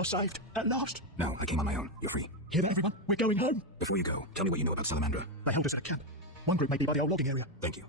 are saved, at last. No, I came on my own. You're free. Hear that, everyone? We're going home. Before you go, tell me what you know about Salamandra. They held us at a camp. One group may be by the old logging area. Thank you.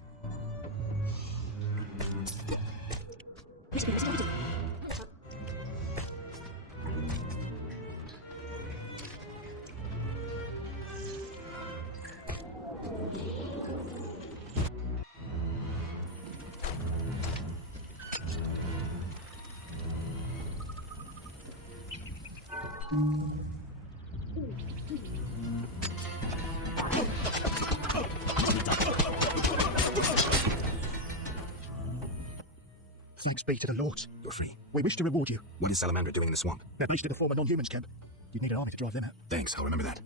Thanks be to the Lords. You're free. We wish to reward you. What is Salamandra doing in the swamp? They're based at the former non-humans camp. You'd need an army to drive them out. Thanks, I'll remember that.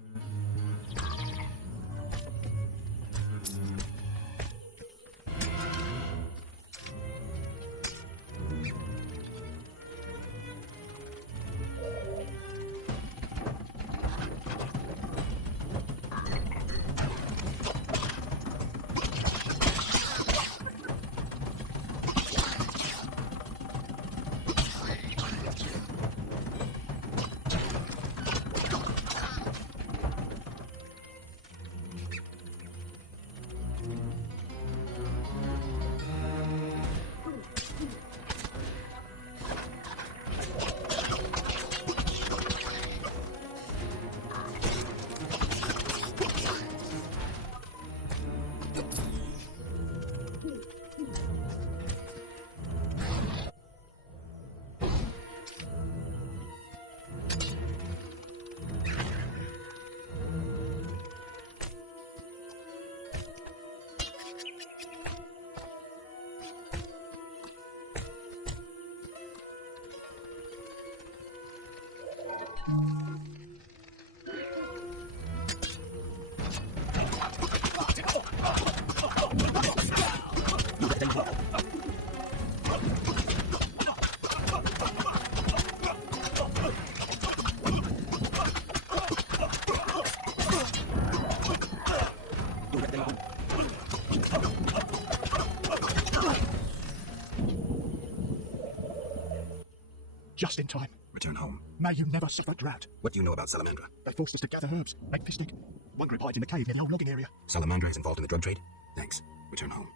Just in time. Return home. May you never suffer drought. What do you know about Salamandra? They forced us to gather herbs, make pistic. One group hides in the cave near the old logging area. Salamandra is involved in the drug trade? Thanks. Return home.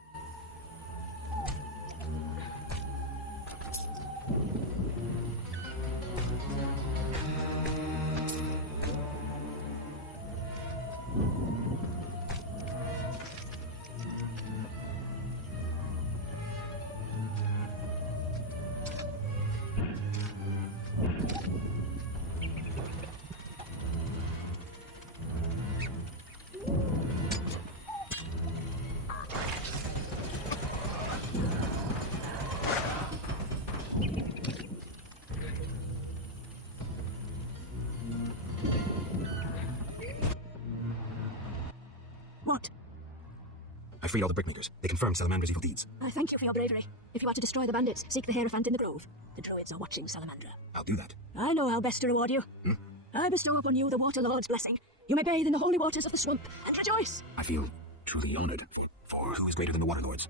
What? I freed all the brickmakers. They confirmed Salamandra's evil deeds. I thank you for your bravery. If you are to destroy the bandits, seek the Hierophant in the grove. The Druids are watching Salamandra. I'll do that. I know how best to reward you. I bestow upon you the Water Lord's blessing. You may bathe in the holy waters of the swamp and rejoice. I feel truly honored for who is greater than the Water Lords.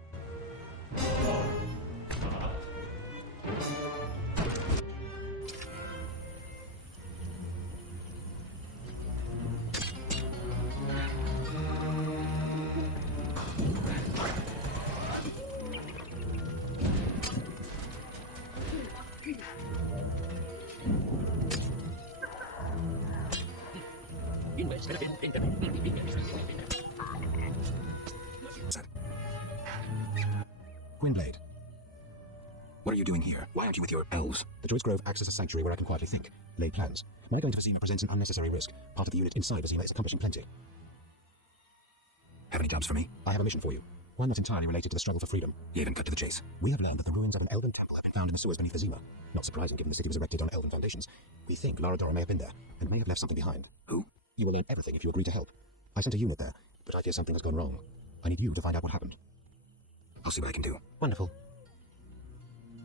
Gwynblade. What are you doing here? Why aren't you with your elves? The Druid's Grove acts as a sanctuary where I can quietly think, lay plans. My going to Vizima presents an unnecessary risk. Part of the unit inside Vizima is accomplishing plenty. Have any jobs for me? I have a mission for you. One not entirely related to the struggle for freedom. Even cut to the chase. We have learned that the ruins of an elven temple have been found in the sewers beneath Vizima. Not surprising given the city was erected on elven foundations. We think Lara Dora may have been there, and may have left something behind. Who? You will learn everything if you agree to help. I sent a unit there, but I fear something has gone wrong. I need you to find out what happened. I'll see what I can do. Wonderful.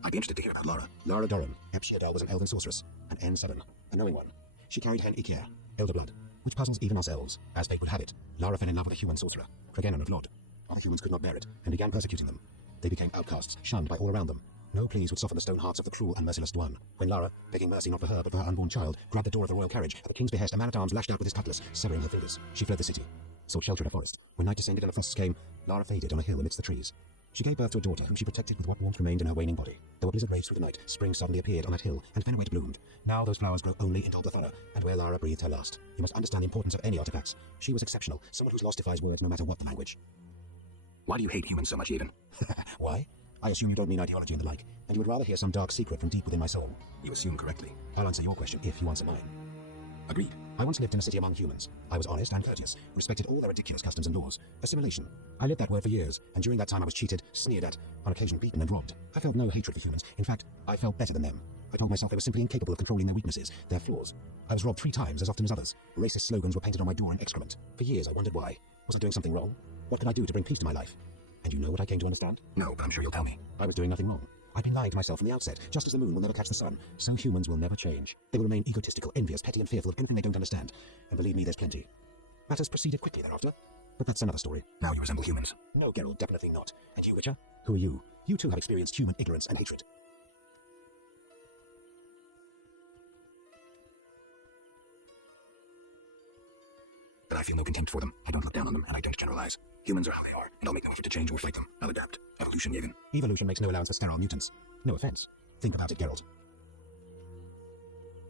I'd be interested to hear about Lara. Lara Doran, Epsiadal was an elven sorceress, an N7, a knowing one. She carried Hen Iker, elder blood, which puzzles even us elves. As fate would have it, Lara fell in love with a human sorcerer, Cregennan of Lod. Other humans could not bear it, and began persecuting them. They became outcasts, shunned by all around them. No pleas would soften the stone hearts of the cruel and merciless one. When Lara, begging mercy not for her but for her unborn child, grabbed the door of the royal carriage, at the king's behest a man-at-arms lashed out with his cutlass, severing her fingers. She fled the city, sought shelter in a forest. When night descended and the frosts came, Lara faded on a hill amidst the trees. She gave birth to a daughter whom she protected with what warmth remained in her waning body. Though a blizzard raged through the night, spring suddenly appeared on that hill, and fenway bloomed. Now those flowers grow only in Dol Gulthara, and where Lara breathed her last. You must understand the importance of any artifacts. She was exceptional, someone whose loss defies words no matter what the language. Why do you hate humans so much, Yevon? Why? I assume you don't mean ideology and the like, and you would rather hear some dark secret from deep within my soul. You assume correctly. I'll answer your question if you answer mine. Agreed. I once lived in a city among humans. I was honest and courteous, respected all their ridiculous customs and laws. Assimilation. I lived that word for years, and during that time I was cheated, sneered at, on occasion beaten and robbed. I felt no hatred for humans. In fact, I felt better than them. I told myself they were simply incapable of controlling their weaknesses, their flaws. I was robbed 3 times as often as others. Racist slogans were painted on my door in excrement. For years I wondered why. Was I doing something wrong? What could I do to bring peace to my life? And you know what I came to understand? No, but I'm sure you'll tell me. I was doing nothing wrong. I'd been lying to myself from the outset. Just as the moon will never catch the sun, so humans will never change. They will remain egotistical, envious, petty and fearful of anything they don't understand. And believe me, there's plenty. Matters proceeded quickly thereafter, but that's another story. Now you resemble humans. No, Geralt, definitely not. And you, Witcher? Who are you? You too have experienced human ignorance and hatred. But I feel no contempt for them. I don't look down on them, and I don't generalize. Humans are how they are, and I'll make no effort to change or fight them. I'll adapt. Evolution, Yevon. Evolution makes no allowance for sterile mutants. No offense. Think about it, Geralt.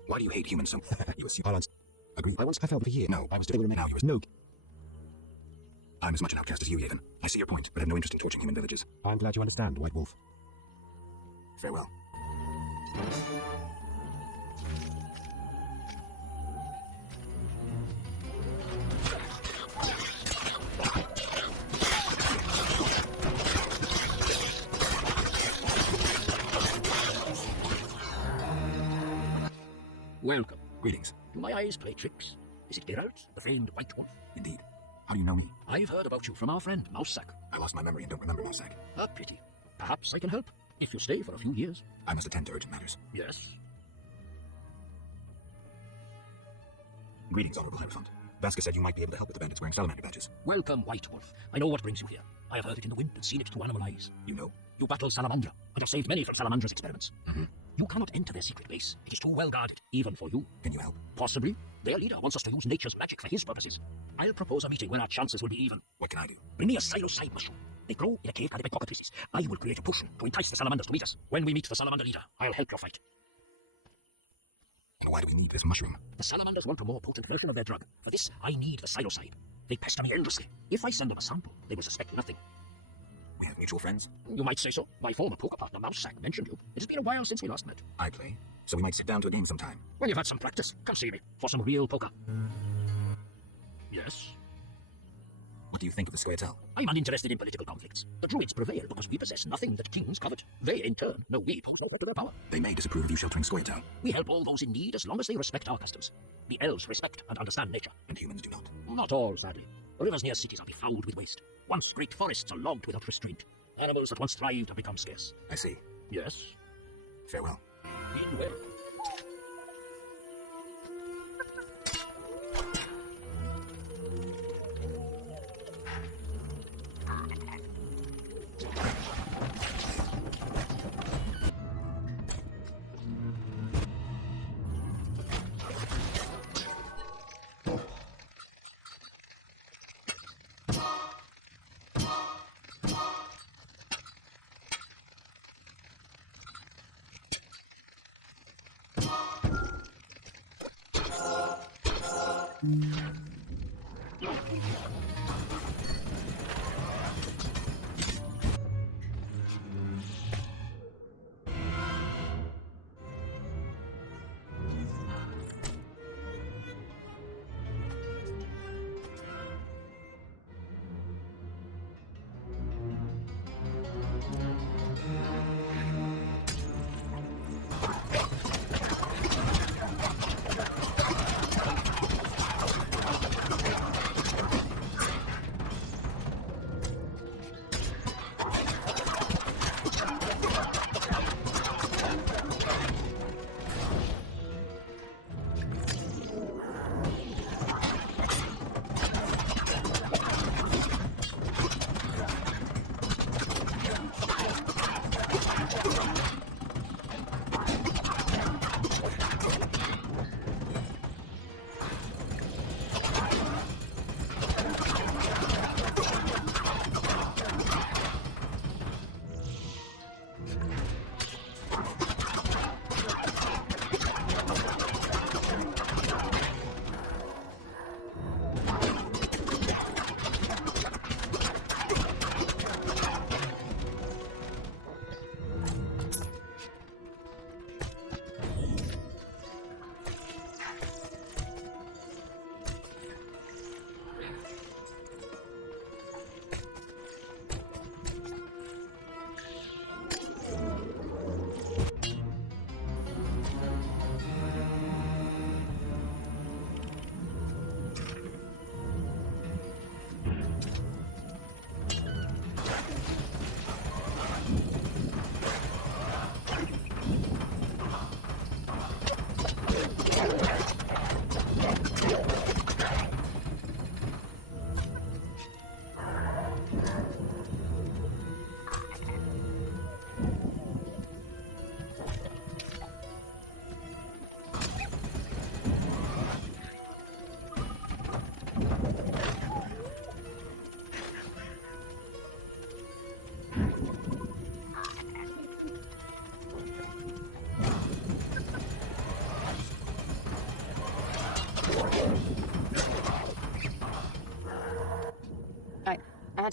Why do you hate humans so? You assume. I'll answer. Agreed. I felt for years. No, I was doing now you No. I'm as much an outcast as you, Yevon. I see your point, but have no interest in torching human villages. I'm glad you understand, White Wolf. Farewell. Welcome. Greetings. Do my eyes play tricks? Is it Geralt, the famed White Wolf? Indeed. How do you know me? I've heard about you from our friend Mousesack. I lost my memory and don't remember Mousesack. A pity. Perhaps I can help, if you stay for a few years. I must attend to urgent matters. Yes. Greetings, Honorable Hierophant. Vasca said you might be able to help with the bandits wearing salamander badges. Welcome, White Wolf. I know what brings you here. I have heard it in the wind and seen it to animal eyes. You know? You battle Salamandra, and have saved many from Salamandra's experiments. Mm-hmm. You cannot enter their secret base. It is too well guarded, even for you. Can you help? Possibly. Their leader wants us to use nature's magic for his purposes. I'll propose a meeting where our chances will be even. What can I do? Bring me a psilocybin mushroom. They grow in a cave guarded by pocket pieces. I will create a potion to entice the salamanders to meet us. When we meet the salamander leader, I'll help your fight. And why do we need this mushroom? The salamanders want a more potent version of their drug. For this, I need the psilocybe. They pester me endlessly. If I send them a sample, they will suspect nothing. We have mutual friends? You might say so. My former poker partner, Mousesack, mentioned you. It has been a while since we last met. I play, so we might sit down to a game sometime. When you've had some practice, come see me for some real poker. Yes? What do you think of the Squirtle? I'm uninterested in political conflicts. The druids prevail because we possess nothing that kings covet. They, in turn, know we pose no threat to their power. They may disapprove of you sheltering Squirtle. We help all those in need as long as they respect our customs. The elves respect and understand nature. And humans do not. Not all, sadly. Rivers near cities are befouled with waste. Once great forests are logged without restraint. Animals that once thrived have become scarce. I see. Yes? Farewell. Be well.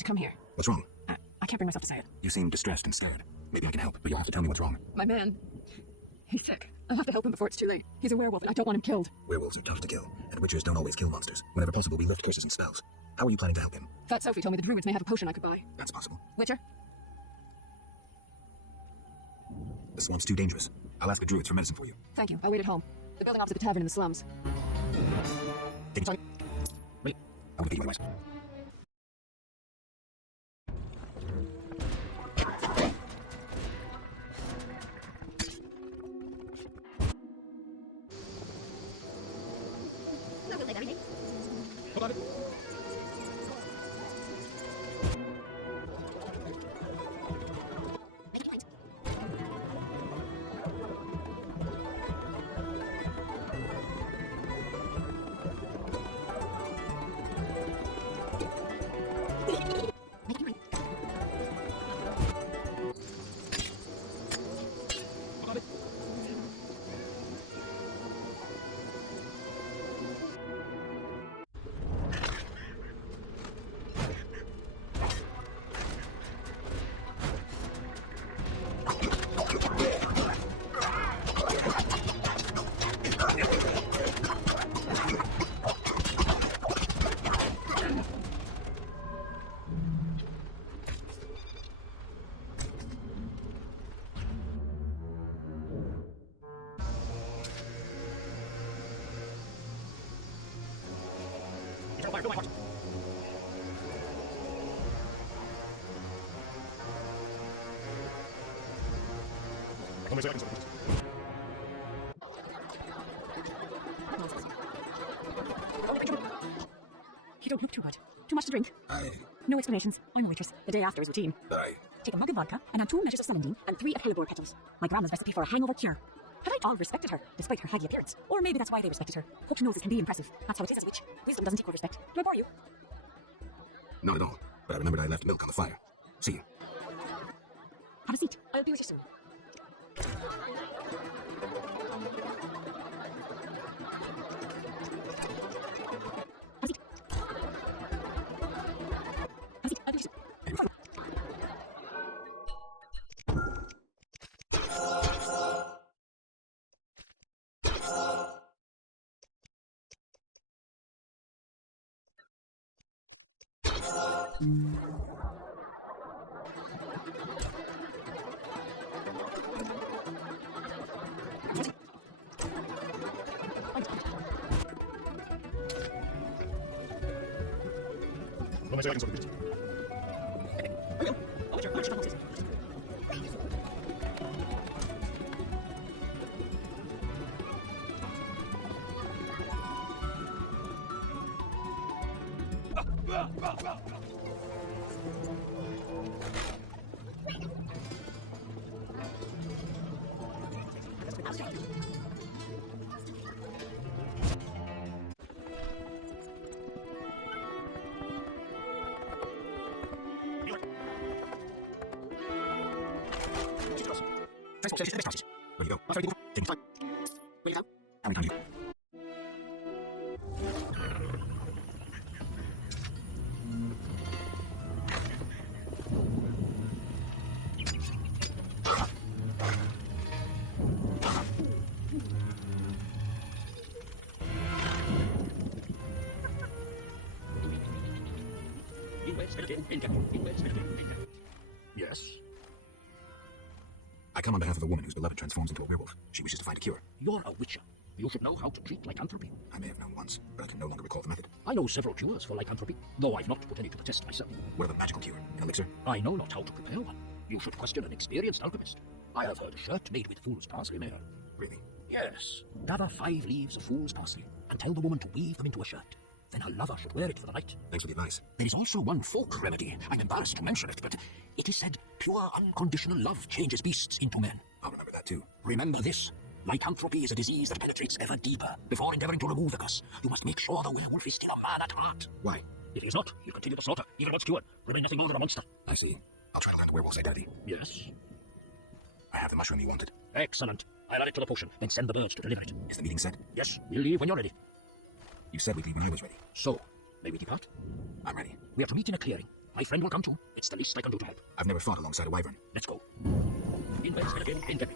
to come here. What's wrong? I can't bring myself to say it. You seem distressed and scared. Maybe I can help, but you'll have to tell me what's wrong. My man, he's sick. I'll have to help him before it's too late. He's a werewolf, and I don't want him killed. Werewolves are tough to kill, and witchers don't always kill monsters. Whenever possible, we lift curses and spells. How are you planning to help him? Fat Sophie told me the druids may have a potion I could buy. That's possible. Witcher? The swamp's too dangerous. I'll ask the druids for medicine for you. Thank you. I'll wait at home. The building opposite the tavern in the slums. Take your time. Wait, I'm gonna get you my advice. You don't look too good. Too much to drink? No explanations. I'm a waitress. The day after is routine. Take a mug of vodka and add 2 measures of celandine and 3 of hellebore petals. My grandma's recipe for a hangover cure. Had I all respected her, despite her haggy appearance? Or maybe that's why they respected her. Hooked noses can be impressive. That's how it is as a witch. Wisdom doesn't equal respect. Do I bore you? Not at all. But I remembered I left milk on the fire. See you. Have a seat. I'll be with you soon. Where'd you go? Take your time. Will you go? How many times you? Yes? I come on behalf of a woman whose beloved transforms into a werewolf. She wishes to find a cure. You're a witcher. You should know how to treat lycanthropy. I may have known once, but I can no longer recall the method. I know several cures for lycanthropy, though I've not put any to the test myself. What of a magical cure? An elixir? I know not how to prepare one. You should question an experienced alchemist. I have heard a shirt made with fool's parsley may I? Really? Yes. Gather 5 leaves of fool's parsley and tell the woman to weave them into a shirt. Then her lover should wear it for the night. Thanks for the advice. There is also one folk remedy. I'm embarrassed to mention it, but it is said pure unconditional love changes beasts into men. I'll remember that too. Remember this. Lycanthropy is a disease that penetrates ever deeper. Before endeavoring to remove the curse, you must make sure the werewolf is still a man at heart. Why? If he is not, he'll continue to slaughter, even once cured, remain nothing more than a monster. I see. I'll try to learn the werewolf's identity. Yes. I have the mushroom you wanted. Excellent. I'll add it to the potion, then send the birds to deliver it. Is the meeting set? Yes, we'll leave when you're ready. You said we'd leave when I was ready. So, may we depart? I'm ready. We are to meet in a clearing. My friend will come too. It's the least I can do to help. I've never fought alongside a wyvern. Let's go. In bed, again, in bed.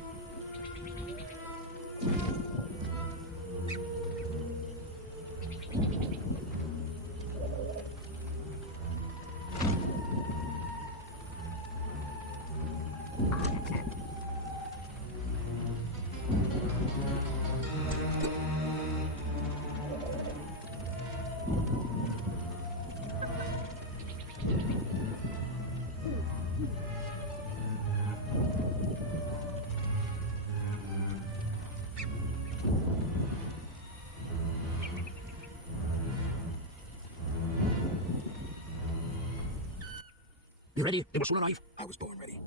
You ready? They will soon arrive. I was born ready.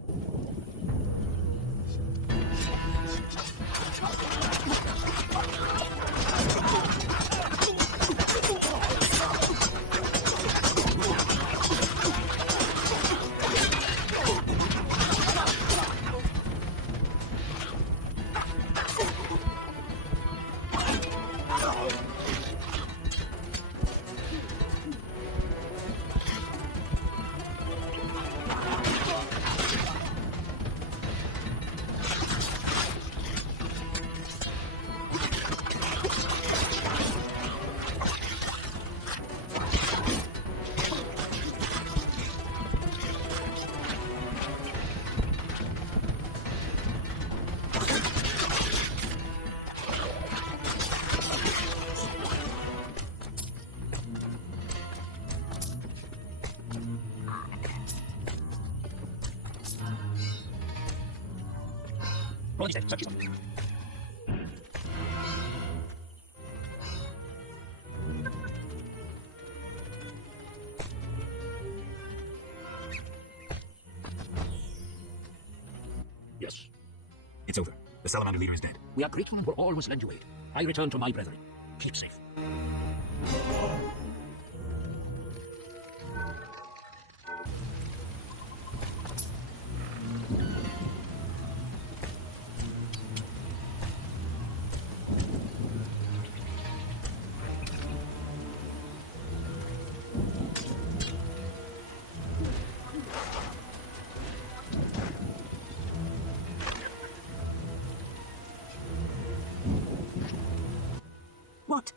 Roll these days. Set yourself. Yes. It's over. The salamander leader is dead. We are grateful and will always lend you aid. I return to my brethren. Keep safe. What?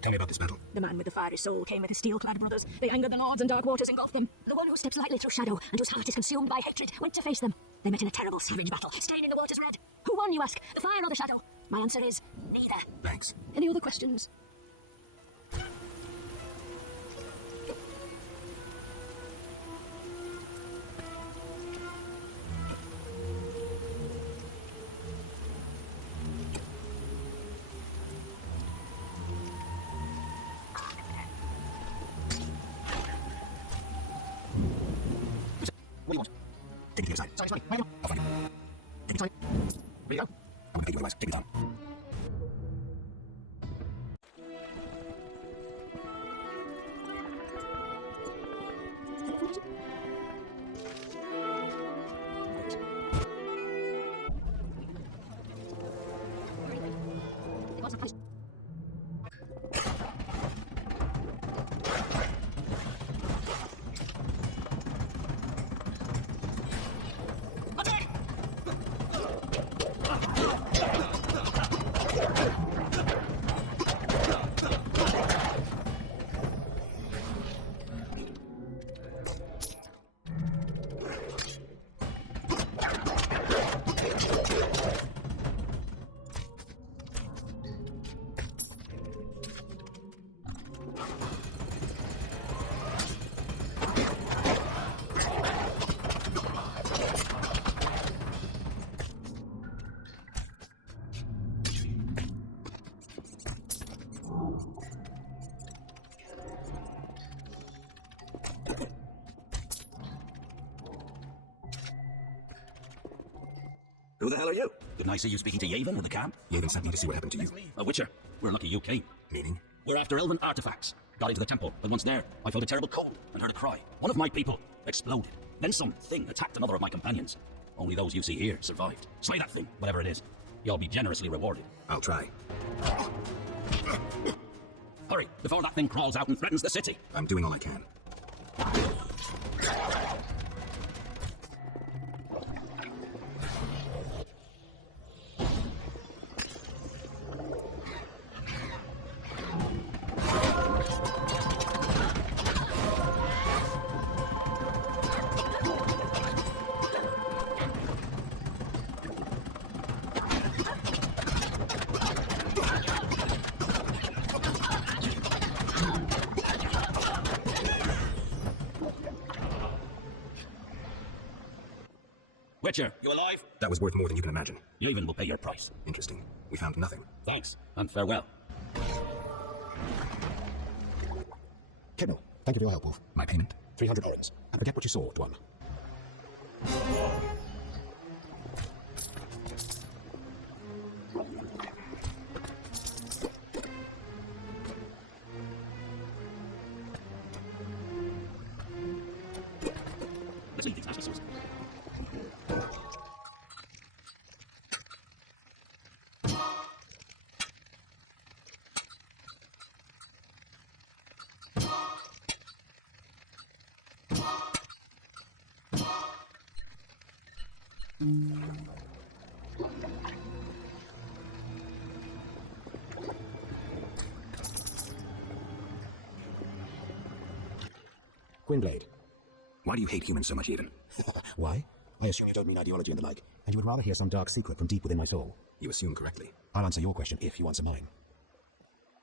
Tell me about this battle. The man with the fiery soul came with his steel-clad brothers. They angered the Nords and dark waters engulfed them. The one who steps lightly through shadow and whose heart is consumed by hatred went to face them. They met in a terrible, savage battle, staining the waters red. Who won, you ask? The fire or the shadow? My answer is neither. Thanks. Any other questions? What do you want? Take me to the side. Sorry. Right now. I'll find you. Take your time. Read it out. I'm gonna take you otherwise. Take me down. Who the hell are you? Didn't I see you speaking to Yavin in the camp? Yavin sent me to see what happened to you. A witcher. We're lucky you came. Meaning? We're after elven artifacts. Got into the temple, but once there, I felt a terrible cold and heard a cry. One of my people exploded. Then some thing attacked another of my companions. Only those you see here survived. Slay that thing, whatever it is. You'll be generously rewarded. I'll try. Hurry, before that thing crawls out and threatens the city. I'm doing all I can. Witcher, you alive? That was worth more than you can imagine. Yevon will pay your price. Interesting. We found nothing. Thanks, and farewell. Kidnal, thank you for your help, Wolf. My payment? 300 orens. And forget what you saw, Dwan. Let's leave these nasty souls. Gwynblade. Why do you hate humans so much, Yevon? Why? I assume you don't mean ideology and the like, and you would rather hear some dark secret from deep within my soul. You assume correctly. I'll answer your question if you answer mine.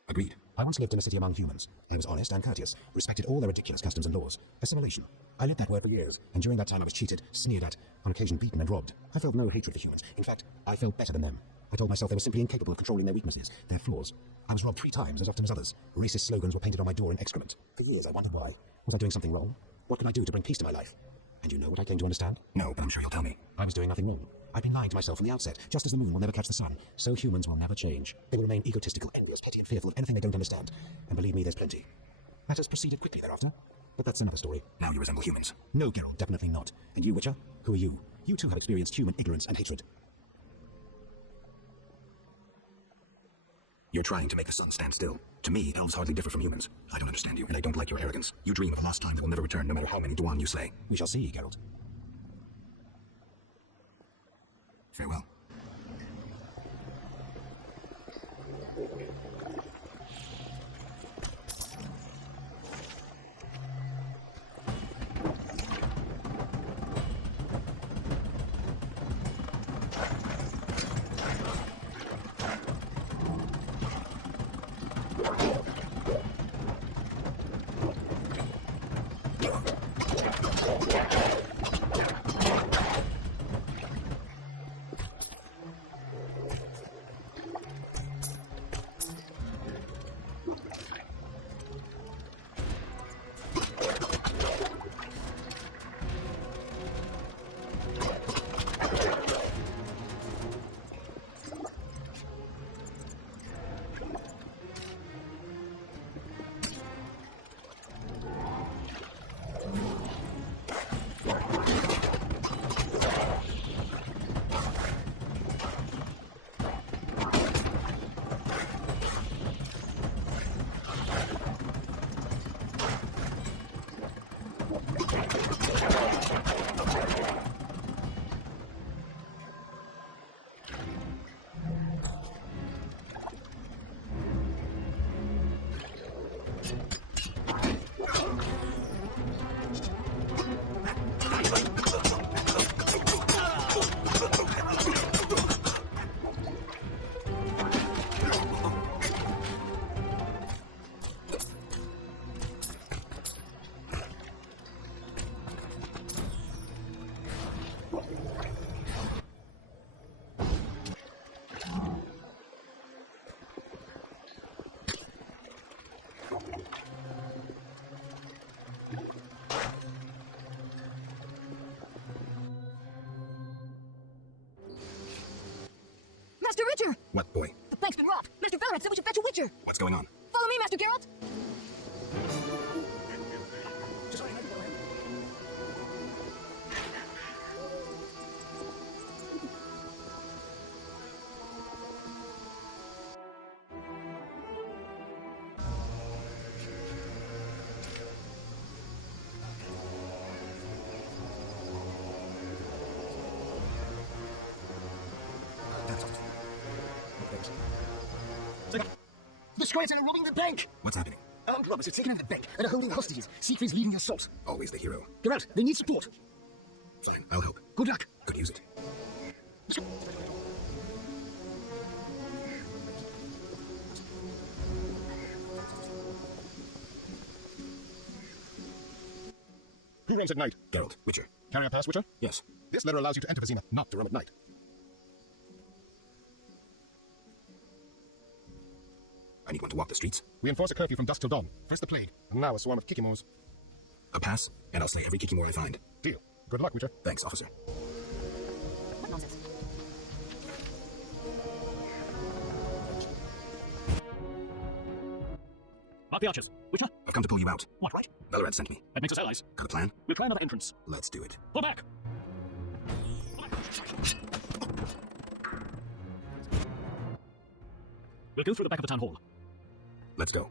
Agreed. I once lived in a city among humans. I was honest and courteous, respected all their ridiculous customs and laws. Assimilation. I lived that word for years, and during that time I was cheated, sneered at, on occasion beaten and robbed. I felt no hatred for humans. In fact, I felt better than them. I told myself they were simply incapable of controlling their weaknesses, their flaws. I was robbed 3 times as often as others. Racist slogans were painted on my door in excrement. For years I wondered why. Was I doing something wrong? What could I do to bring peace to my life? And you know what I came to understand? No, but I'm sure you'll tell me. I was doing nothing wrong. I'd been lying to myself from the outset. Just as the moon will never catch the sun, so humans will never change. They will remain egotistical, envious, petty, and fearful of anything they don't understand. And believe me, there's plenty. Matters proceeded quickly thereafter, but that's another story. Now you resemble humans. No, Geralt, definitely not. And you, Witcher? Who are you? You too have experienced human ignorance and hatred. You're trying to make the sun stand still. To me, elves hardly differ from humans. I don't understand you, and I don't like your arrogance. You dream of a lost time that will never return, no matter how many Dwan you slay. We shall see, Geralt. Farewell. Master Witcher! What, boy? The plank's been robbed. Master Valorant said we should fetch a Witcher. What's going on? Follow me, Master Geralt. The squads are robbing the bank! What's happening? Armed robbers have taken over the bank and are holding the hostages. Siegfried's leading the assault. Always the hero. Geralt, they need support. Fine, I'll help. Good luck. Could use it. Who runs at night? Geralt, Witcher. Carry a pass, Witcher? Yes. This letter allows you to enter Vizima, not to roam at night. I need one to walk the streets. We enforce a curfew from dusk till dawn. First the plague, and now a swarm of Kikimors. A pass, and I'll slay every Kikimor I find. Deal. Good luck, Witcher. Thanks, officer. What nonsense. Mark the archers. Witcher? I've come to pull you out. What, right? Valorad sent me. That makes us allies. Got a plan? We'll try another entrance. Let's do it. Pull back! We'll go through the back of the town hall. Let's go.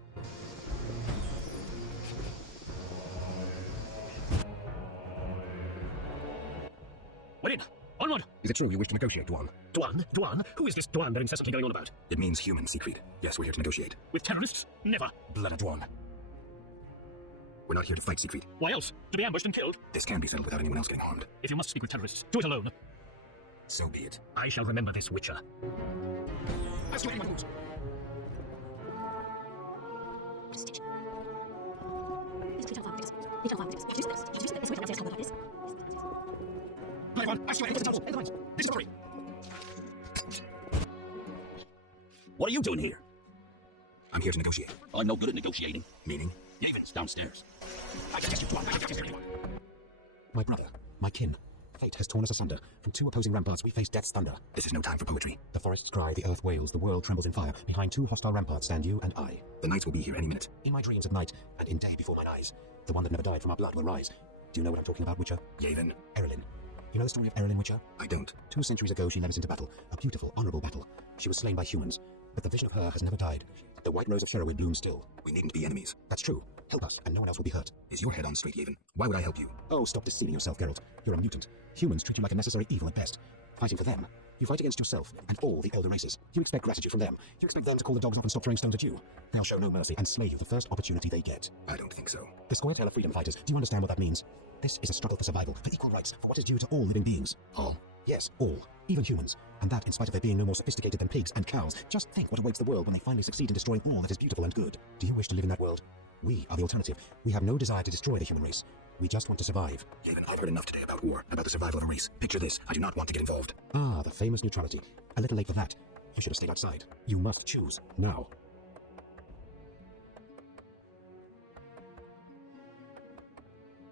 We're in. Onward! Is it true you wish to negotiate, Dwan? Dwan? Dwan? Who is this Dwan they're incessantly going on about? It means human, Siegfried. Yes, we're here to negotiate. With terrorists? Never. Blood of Dwan. We're not here to fight, Siegfried. Why else? To be ambushed and killed? This can be settled without anyone else getting harmed. If you must speak with terrorists, do it alone. So be it. I shall remember this, Witcher. As to anyone who's... Stitch. This tweet off this. Tweet off this. Use this. Use this. Wait, I'm saying this. Play one. As to anyone who's... This is the story. What are you doing here? I'm here to negotiate. I'm no good at negotiating. Meaning? Yavin downstairs. I detest you, Dwan. I detest you. My brother, my kin. Fate has torn us asunder. From two opposing ramparts, we face death's thunder. This is no time for poetry. The forests cry, the earth wails, the world trembles in fire. Behind two hostile ramparts stand you and I. The knights will be here any minute. In my dreams at night, and in day before mine eyes, the one that never died from our blood will rise. Do you know what I'm talking about, Witcher? Yavin? Erilyn. You know the story of Erilyn, Witcher? I don't. 2 centuries ago, she led us into battle. A beautiful, honorable battle. She was slain by humans. But the vision of her has never died. The white rose of Sherwood blooms still. We needn't be enemies. That's true. Help us, and no one else will be hurt. Is your head on straight, Yavin? Why would I help you? Oh, stop deceiving yourself, Geralt. You're a mutant. Humans treat you like a necessary evil at best. Fighting for them, you fight against yourself and all the elder races. You expect gratitude from them. You expect them to call the dogs up and stop throwing stones at you. They'll show no mercy and slay you the first opportunity they get. I don't think so. The square tail of freedom fighters. Do you understand what that means? This is a struggle for survival, for equal rights, for what is due to all living beings. All? Yes, all. Even humans. And that in spite of their being no more sophisticated than pigs and cows. Just think what awaits the world when they finally succeed in destroying all that is beautiful and good. Do you wish to live in that world? We are the alternative. We have no desire to destroy the human race. We just want to survive. Yavin, I've heard enough today about war, about the survival of a race. Picture this. I do not want to get involved. Ah, the famous neutrality. A little late for that. You should have stayed outside. You must choose. Now.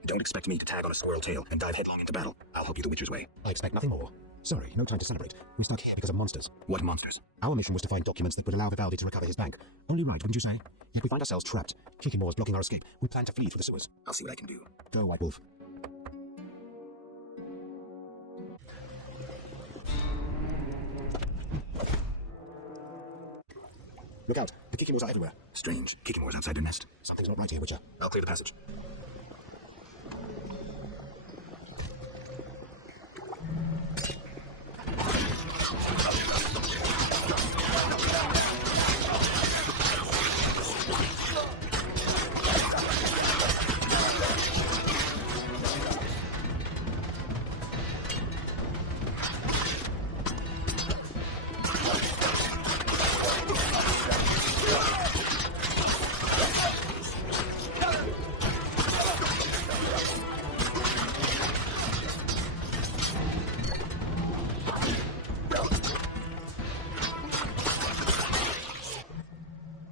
Don't expect me to tag on a squirrel tail and dive headlong into battle. I'll help you the Witcher's way. I expect nothing more. Sorry, no time to celebrate. We're stuck here because of monsters. What monsters? Our mission was to find documents that would allow Vivaldi to recover his bank. Only right, wouldn't you say? Yet we find ourselves trapped. Kikimors blocking our escape. We plan to flee through the sewers. I'll see what I can do. Go, White Wolf. Look out. The Kikimors are everywhere. Strange. Kikimor's outside their nest. Something's not right here, Witcher. I'll clear the passage.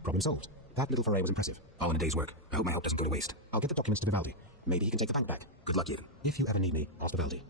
Problem solved. That little foray was impressive. All in a day's work. I hope my help doesn't go to waste. I'll get the documents to Vivaldi. Maybe he can take the bank back. Good luck, Yavin. If you ever need me, ask Vivaldi.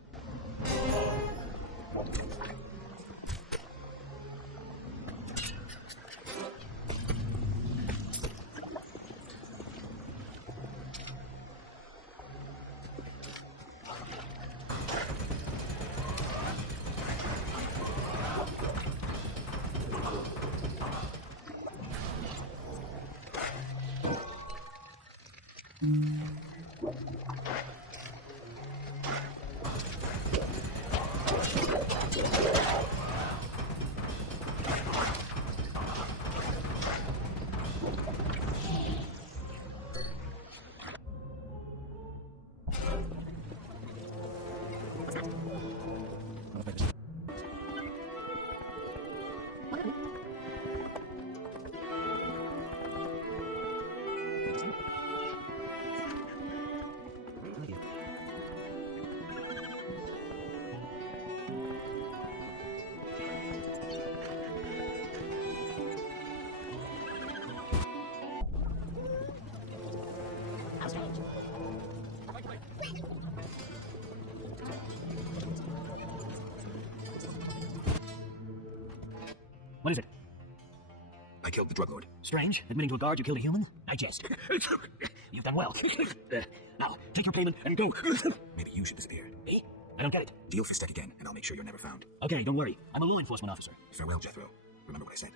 killed the drug lord. Strange. Admitting to a guard you killed a human? I jest. You've done well. Now, take your payment and go. Maybe you should disappear. Me? I don't get it. Deal for Steck again, and I'll make sure you're never found. Okay, don't worry. I'm a law enforcement officer. Farewell, Jethro. Remember what I said.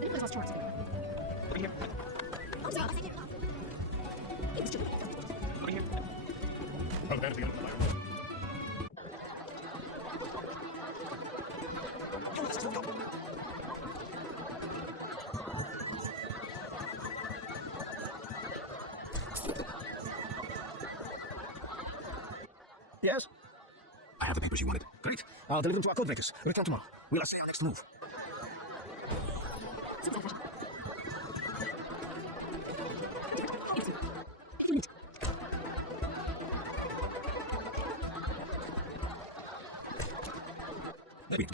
Nicholas Schwartz. Over here. Oh, sorry. It was true. Over here. Oh, there at the end of the line. Yes? I have the papers you wanted. Great. I'll deliver them to our code breakers. Return tomorrow. We'll see our next move. Maybe.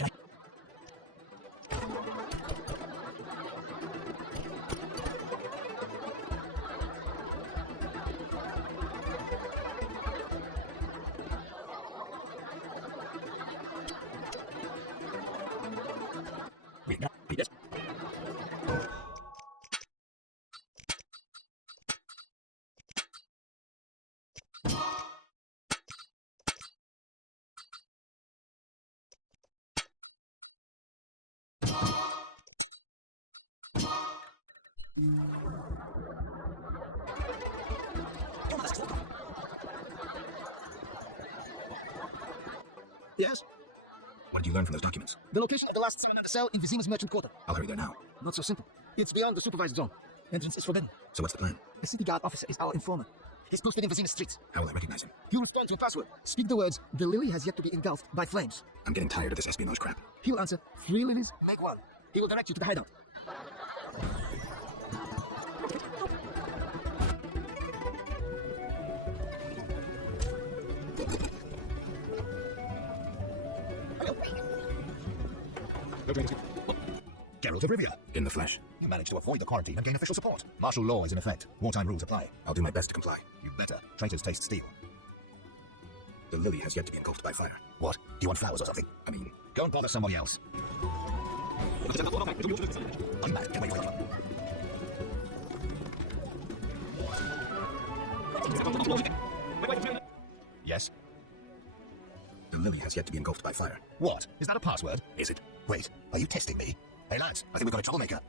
Yes. Yes? What did you learn from those documents? The location of the last salamander cell in Vizima's merchant quarter. I'll hurry there now. Not so simple. It's beyond the supervised zone. Entrance is forbidden. So what's the plan? The city guard officer is our informant. He's posted in Vizima's streets. How will I recognize him? He'll respond to a password. Speak the words, "The lily has yet to be engulfed by flames." I'm getting tired of this espionage crap. He'll answer, "3 lilies, make 1." He will direct you to the hideout. Geralt of Rivia. In the flesh. You managed to avoid the quarantine and gain official support. Martial law is in effect. Wartime rules apply. I'll do my best to comply. You better. Traitors taste steel. The lily has yet to be engulfed by fire. What? Do you want flowers or something? I mean, Go and bother somebody else. Are you mad? Get away from me. Yes? the lily has yet to be engulfed by fire. What? Is that a password? Is it? Wait, are you testing me? Hey lads, I think we've got a troublemaker.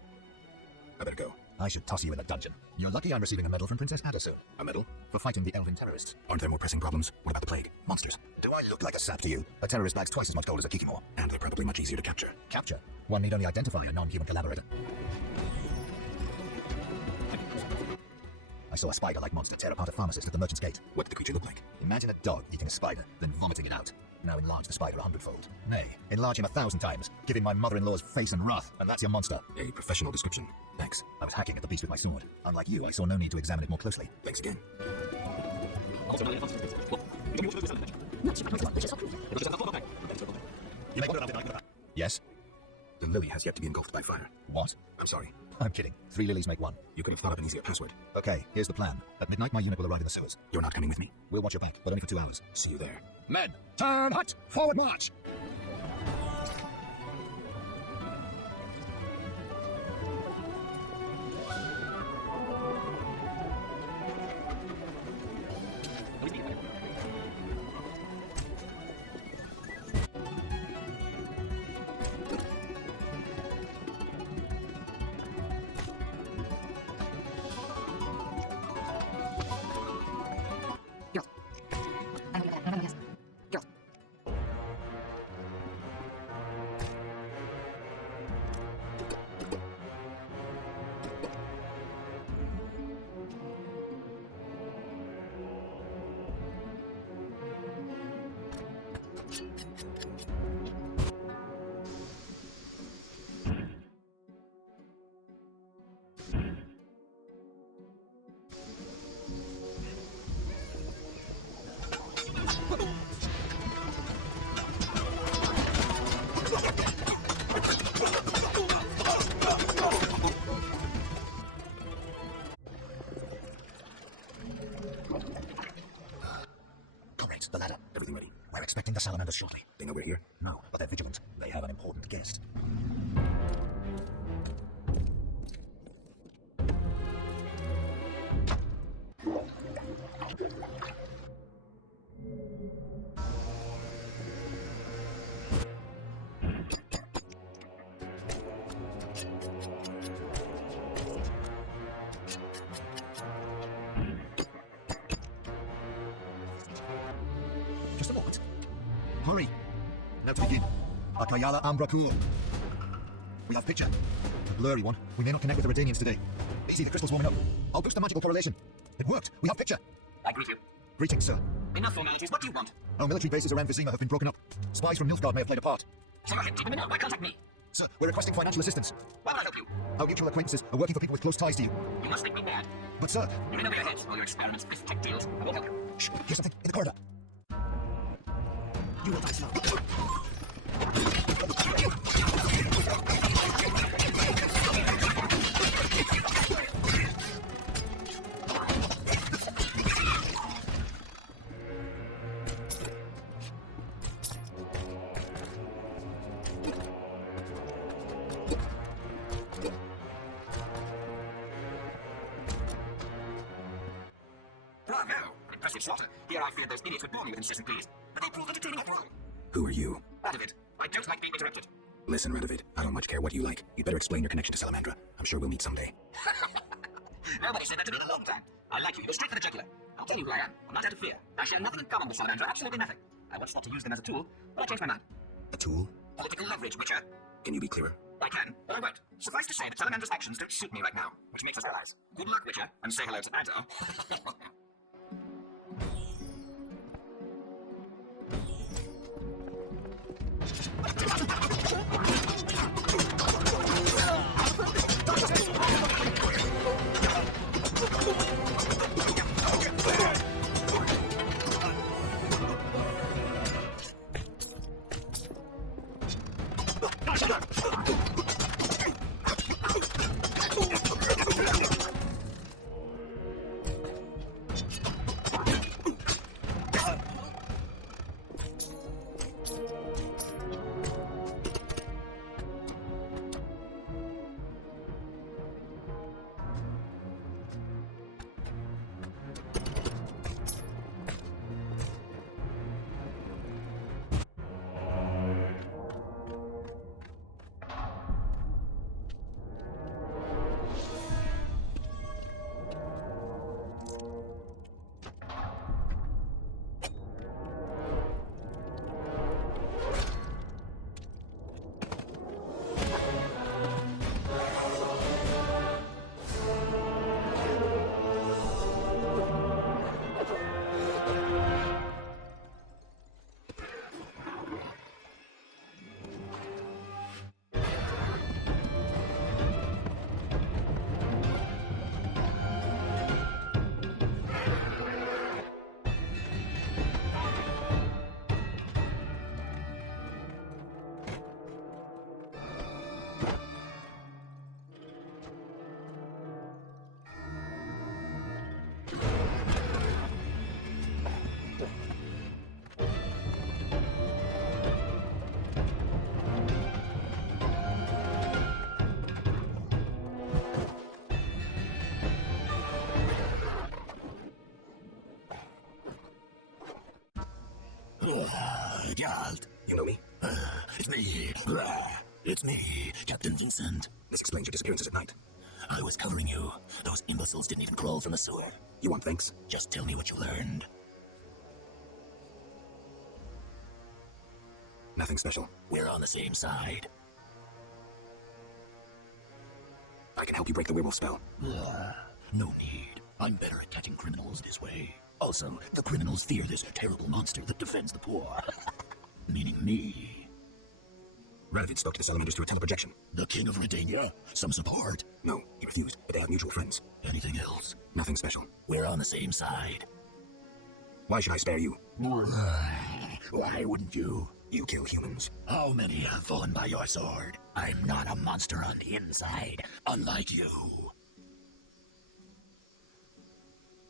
I better go. I should toss you in a dungeon. You're lucky I'm receiving a medal from Princess Ada soon. A medal? For fighting the elven terrorists. Aren't there more pressing problems? What about the plague? Monsters? Do I look like a sap to you? A terrorist bags twice as much gold as a kikimor. And they're probably much easier to capture. Capture? One need only identify a non-human collaborator. I saw a spider-like monster tear apart a pharmacist at the merchant's gate. What did the creature look like? Imagine a dog eating a spider, then vomiting it out. Now enlarge the spider 100-fold. Nay, enlarge him 1,000 times. Give him my mother-in-law's face and wrath, and that's your monster. A professional description. Thanks. I was hacking at the beast with my sword. Unlike you, I saw no need to examine it more closely. Thanks again. Yes? The lily has yet to be engulfed by fire. What? I'm sorry. I'm kidding. 3 lilies make 1. You could have thought up an easier password. Okay, here's the plan. At midnight, my unit will arrive in the sewers. You're not coming with me. We'll watch your back, but only for 2 hours. See you there. Men, turn hut! Forward march! we're here? No, but they're vigilant. They have an important guest. Just a moment. Hurry. Now to begin. Akayala Ambrakul. We have picture. A blurry one. We may not connect with the Redanians today. Easy, the crystal's warming up. I'll boost the magical correlation. It worked. We have picture. I greet you. Greetings, sir. Enough formalities. What do you want? Our military bases around Vizima have been broken up. Spies from Nilfgaard may have played a part. Sure, keep them in. Why contact me? Sir, we're requesting financial assistance. Why would I help you? Our mutual acquaintances are working for people with close ties to you. You must think me bad. But, sir, You're in over your heads. All your experiments, fist check deals. I won't help you. shh, here's something in the corridor. You will die slow. Bravo! Impressive slaughter. Here I feared those idiots would bore me with incessant pleas, but they proved entertaining after all. Who are you? Radovid, I don't like being interrupted. Listen, Radovid, I don't much care what you like. You'd better explain your connection to Salamandra. I'm sure we'll meet someday. Nobody said that to me in a long time. I like you. You're straight for the jugular. I'll tell you who I am. I'm not out of fear. I share nothing in common with Salamandra. Absolutely nothing. I once thought to use them as a tool, but I changed my mind. A tool? Political leverage, Witcher. Can you be clearer? I can, but I won't. Suffice to say that Salamandra's actions don't suit me right now, which makes us allies. Good luck, Witcher, and say hello to Adder. Geralt. You know me? It's me. It's me, Captain Vincent. This explains your disappearances at night. I was covering you. Those imbeciles didn't even crawl from the sewer. You want thanks? Just tell me what you learned. Nothing special. We're on the same side. I can help you break the werewolf spell. No need. I'm better at catching criminals this way. Also, the criminals fear this terrible monster that defends the poor. Meaning me. Radovid spoke to the salamanders through a teleprojection. The King of Redania? Some support? No, he refused, but they have mutual friends. Anything else? Nothing special. We're on the same side. Why should I spare you? Why wouldn't you? You kill humans. How many have fallen by your sword? I'm not a monster on the inside, unlike you.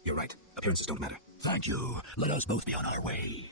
You're right. Appearances don't matter. Thank you. Let us both be on our way.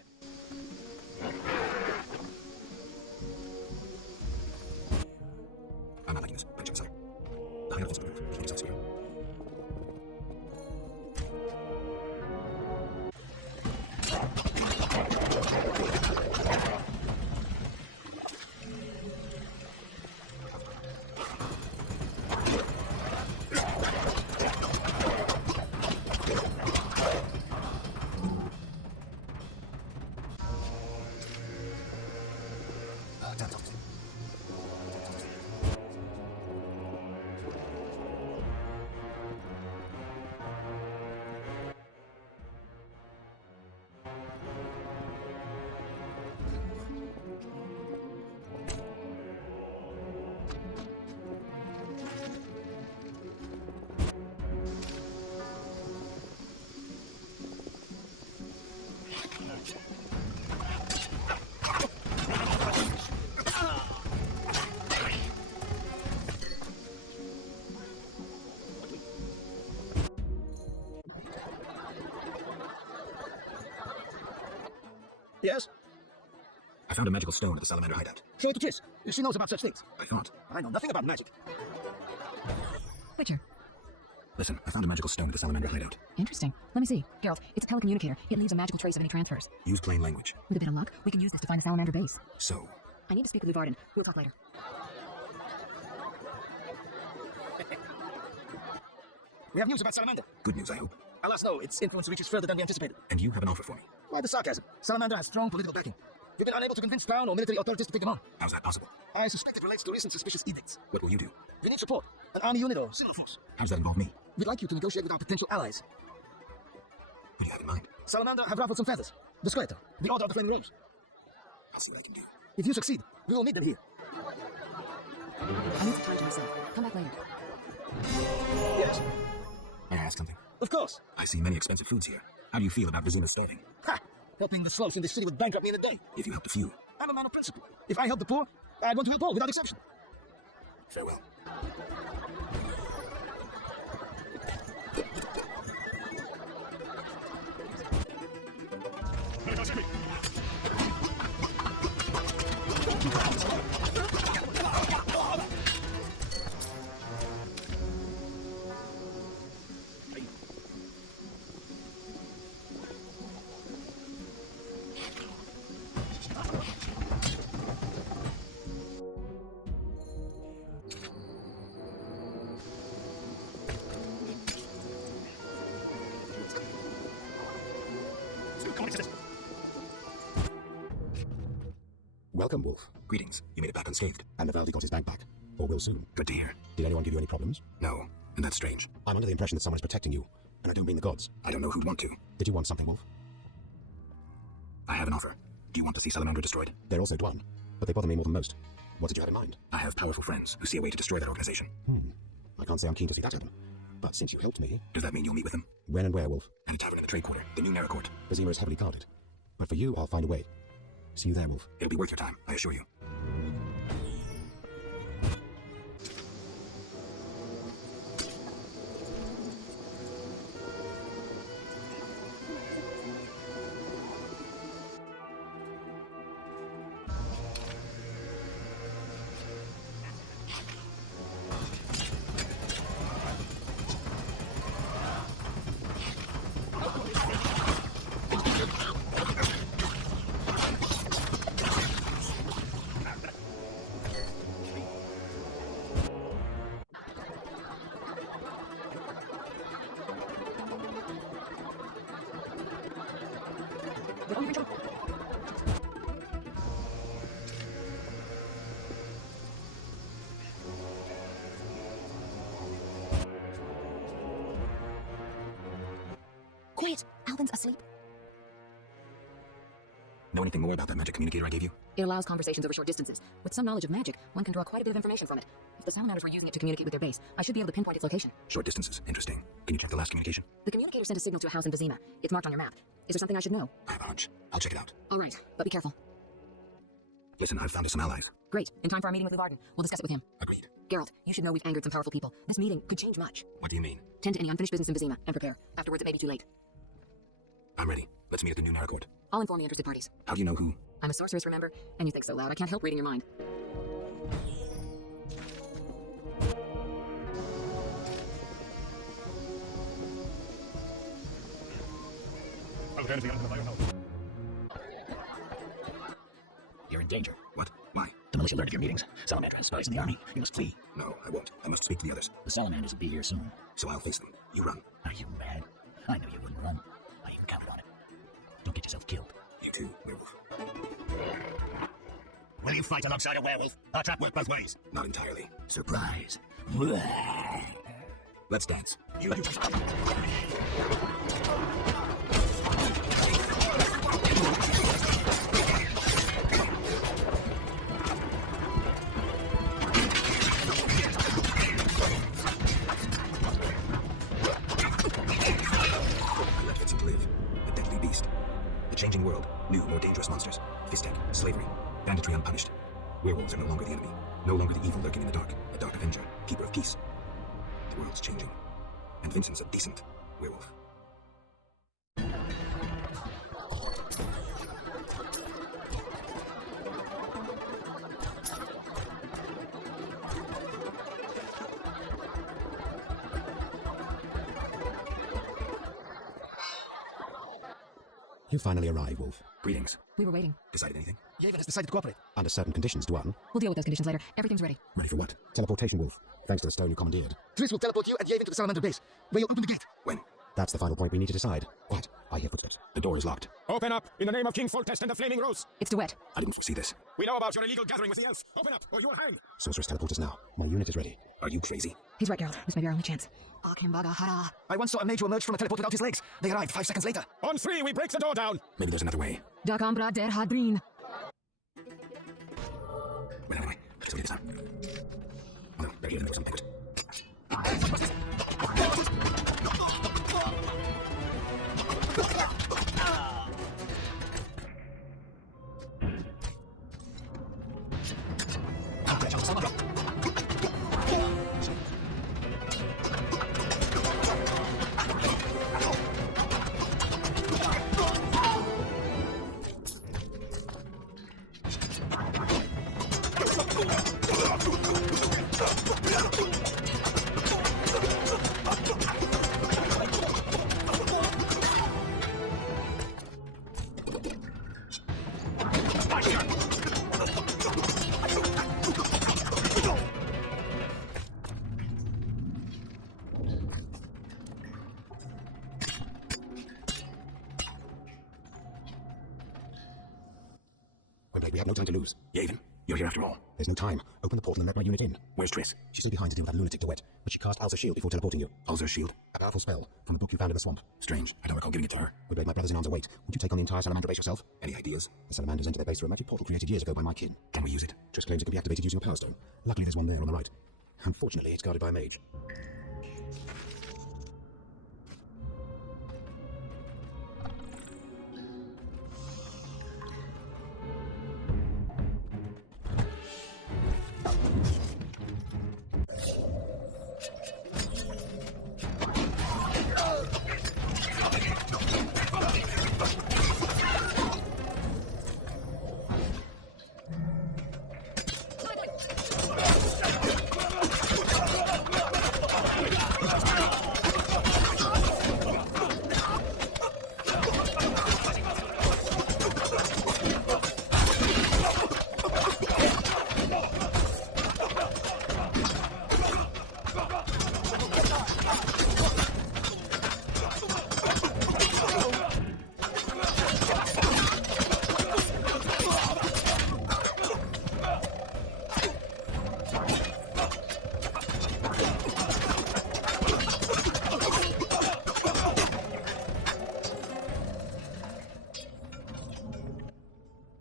Yes? I found a magical stone at the salamander hideout. Show it to Triss. She knows about such things. I thought. I know nothing about magic. Witcher. Listen, I found a magical stone at the salamander hideout. Interesting. Let me see. Geralt, it's a telecommunicator. It leaves a magical trace of any transfers. Use plain language. With a bit of luck, we can use this to find the salamander base. So, I need to speak with Luvarden. We'll talk later. We have news about Salamander. good news, I hope. Alas, no, its influence reaches further than we anticipated. And you have an offer for me. Why the sarcasm? Salamander has strong political backing. You've been unable to convince crown or military authorities to take them on. How's that possible? I suspect it relates to recent suspicious edicts. What will you do? We need support, an army unit or similar force. How does that involve me? We'd like you to negotiate with our potential allies. Who do you have in mind? Salamander have ruffled some feathers. The Squatter, the Order of the Flaming Rose. I'll see what I can do. If you succeed, we will meet them here. I need some time to myself. Come back later. Yes, May I ask something? of course. I see many expensive foods here. How do you feel about Vizima's starving? Ha! Helping the sloths in this city would bankrupt me in a day. If you help the few, I'm a man of principle. If I help the poor, I want to help all without exception. farewell. Welcome, Wolf. Greetings. You made it back unscathed. And Navaldi got his bag back. Or will soon. Good to hear. Did anyone give you any problems? No, and that's strange. I'm under the impression that someone is protecting you. And I don't mean the gods. I don't know who'd want to. Did you want something, Wolf? I have an offer. Do you want to see Salamander destroyed? They're also Dwan, but they bother me more than most. What did you have in mind? I have powerful friends who see a way to destroy that organization. I can't say I'm keen to see that happen. But since you helped me... Does that mean you'll meet with them? When and where, Wolf? At a tavern in the trade quarter, the new Naracourt. Vizima is heavily guarded. But for you, I'll find a way. See you there, Wolf. It'll be worth your time, I assure you. You're only in trouble. Quiet! Alvin's asleep. Know anything more about that magic communicator I gave you? It allows conversations over short distances. With some knowledge of magic, one can draw quite a bit of information from it. If the salamanders were using it to communicate with their base, I should be able to pinpoint its location. Short distances. Interesting. Can you check the last communication? The communicator sent a signal to a house in Vizima. It's marked on your map. Is there something I should know? I have a hunch. I'll check it out. All right, but be careful. Listen, I've found us some allies. Great. In time for our meeting with Luvarden. We'll discuss it with him. Agreed. Geralt, you should know we've angered some powerful people. This meeting could change much. What do you mean? Tend to any unfinished business in Vizima and prepare. Afterwards, it may be too late. I'm ready. Let's meet at the new Naracourt. I'll inform the interested parties. How do you know who? I'm a sorceress, remember? And you think so loud, I can't help reading your mind. You're in danger. What? Why? The militia learned of your meetings. Salamander has spies in the army. You must flee. No, I won't. I must speak to the others. The salamanders will be here soon. So I'll face them. You run. Are you mad? I knew you wouldn't run. I even counted on it. Don't get yourself killed. You too, werewolf. Will you you fight alongside a werewolf? Our trap worked both ways. Not entirely. Surprise. Let's dance. Changing world, new, more dangerous monsters, fistic, slavery, banditry unpunished. Werewolves are no longer the enemy, no longer the evil lurking in the dark avenger, keeper of peace. The world's changing, and Vincent's a decent werewolf. You finally arrive, Wolf. Greetings. We were waiting. Decided anything? Yavin has decided to cooperate. Under certain conditions, Dwan. We'll deal with those conditions later. Everything's ready. Ready for what? Teleportation, Wolf. Thanks to the stone you commandeered. Triss will teleport you and Yavin to the Salamander base, where you'll open the gate. When? That's the final point we need to decide. What? I hear footsteps. The door is locked. Open up, in the name of King Foltest and the Flaming Rose. It's Duet. I didn't foresee this. We know about your illegal gathering with the elves. Open up, or you will hang. Sorceress, teleport us now. My unit is ready. Are you crazy? He's right, Geralt. This may be our only chance. Akimbaga Hara. I once saw a mage who emerged from a teleport without his legs. They arrived 5 seconds later. On 3, we break the door down. Maybe there's another way. Dakambra der Hadrin. Wait, anyway. Let's get this out. Oh no, they're here. There was some penguins. We have no time to lose. Yavin, you're here after all. There's no time. Open the portal and let my unit in. Where's Triss? She's still behind to deal with that lunatic Duet, but she cast Alza's shield before teleporting you. Alzer's shield? A powerful spell from a book you found in the swamp. Strange. I don't recall giving it to her. We bade my brothers in arms await. Would you take on the entire Salamander base yourself? Any ideas? The Salamanders enter their base through a magic portal created years ago by my kin. Can we use it? Triss claims it can be activated using a power stone. Luckily, there's one there on the right. Unfortunately, it's guarded by a mage.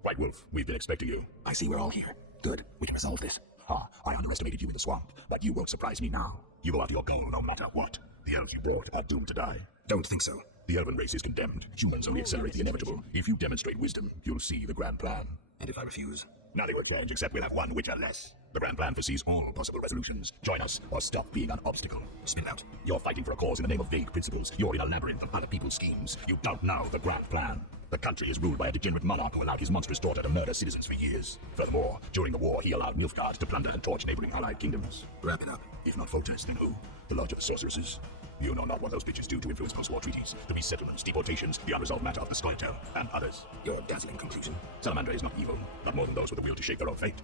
White Wolf, we've been expecting you. I see we're all here. Good. We can resolve this. I underestimated you in the swamp, but you won't surprise me now. You go after your goal no matter what. The elves you brought are doomed to die. Don't think so. The elven race is condemned. Humans only accelerate the inevitable. If you demonstrate wisdom, you'll see the grand plan. And if I refuse? Nothing will change except we'll have one Witcher less. The grand plan foresees all possible resolutions. Join us or stop being an obstacle. Spit it out. You're fighting for a cause in the name of vague principles. You're in a labyrinth of other people's schemes. You don't know the grand plan. The country is ruled by a degenerate monarch who allowed his monstrous daughter to murder citizens for years. Furthermore, during the war, he allowed Nilfgaard to plunder and torch neighboring allied kingdoms. Wrap it up. If not Foltest, then who? The Lodge of the Sorceresses? You know not what those bitches do to influence post-war treaties, the resettlements, deportations, the unresolved matter of the Scoia'tael, and others. Your dazzling conclusion. Salamander is not evil, not more than those with the will to shape their own fate.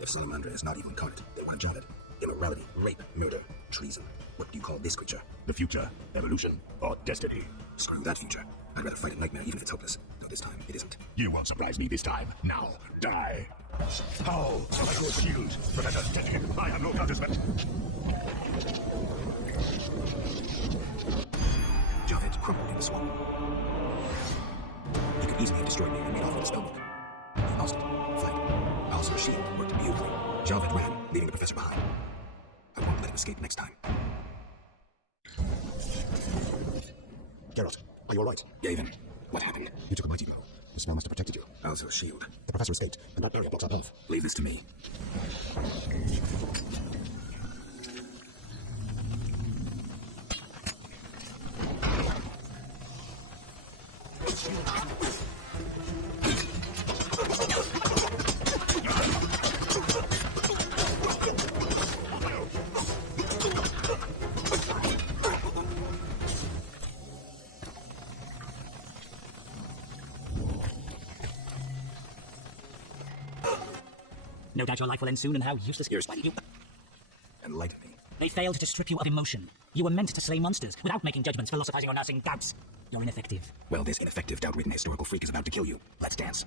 If Salamander is not even incarnate, then what about it? Immorality, rape, murder, treason. What do you call this creature? The future, evolution, or destiny? Screw that future. I'd rather fight a nightmare even if it's hopeless. Though this time, it isn't. You won't surprise me this time. Now, die! How? Like your shield. Professor Steady, I have no counterspell. Javed crumbled in the swamp. He could easily have destroyed me and made off with a spellbook. He lost it. Fled. Alsa's shield worked beautifully. Javed ran, leaving the professor behind. I won't let him escape next time. Geralt, are you all right? Yavin, what happened? You took a mighty blow. The spell must have protected you. Alsa's shield. The professor escaped, and that barrier blocks our path. Leave this to me. No doubt your life will end soon, and how useless You're spiking. Enlighten me. They failed to strip you of emotion. You were meant to slay monsters without making judgments, philosophizing, or nursing doubts. You're ineffective. Well, this ineffective, doubt-ridden historical freak is about to kill you. Let's dance.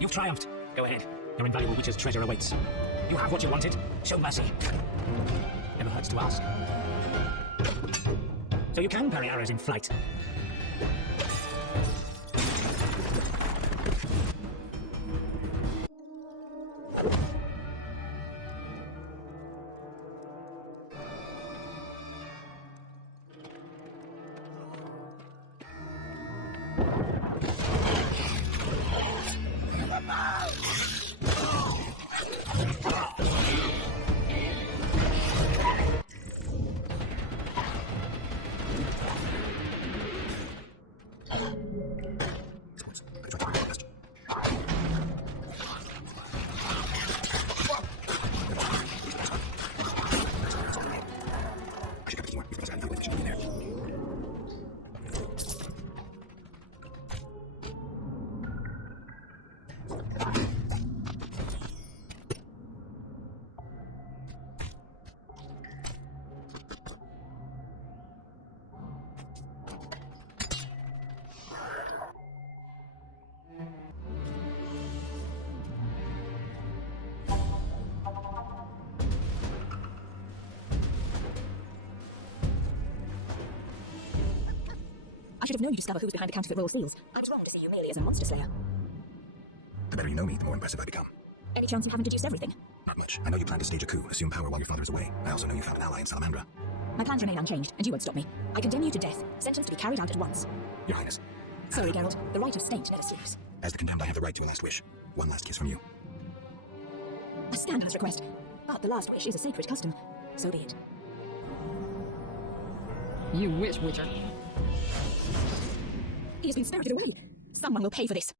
You've triumphed. Go ahead. Your invaluable witch's treasure awaits. You have what you wanted. Show mercy. Never hurts to ask. So you can parry arrows in flight. I should have known you'd discover who's behind the counterfeit royal seals. I was wrong to see you merely as a monster slayer. The better you know me, the more impressive I become. Any chance you haven't deduced everything? Not much. I know you plan to stage a coup, assume power while your father is away. I also know you found an ally in Salamandra. My plans remain unchanged, and you won't stop me. I condemn you to death, sentenced to be carried out at once. Your Highness. Sorry, Geralt. The rite of state never sleeps. As the condemned, I have the right to a last wish. One last kiss from you. A scandalous request. But the last wish is a sacred custom. So be it. You wish, Witcher. He has been spirited away. Someone will pay for this.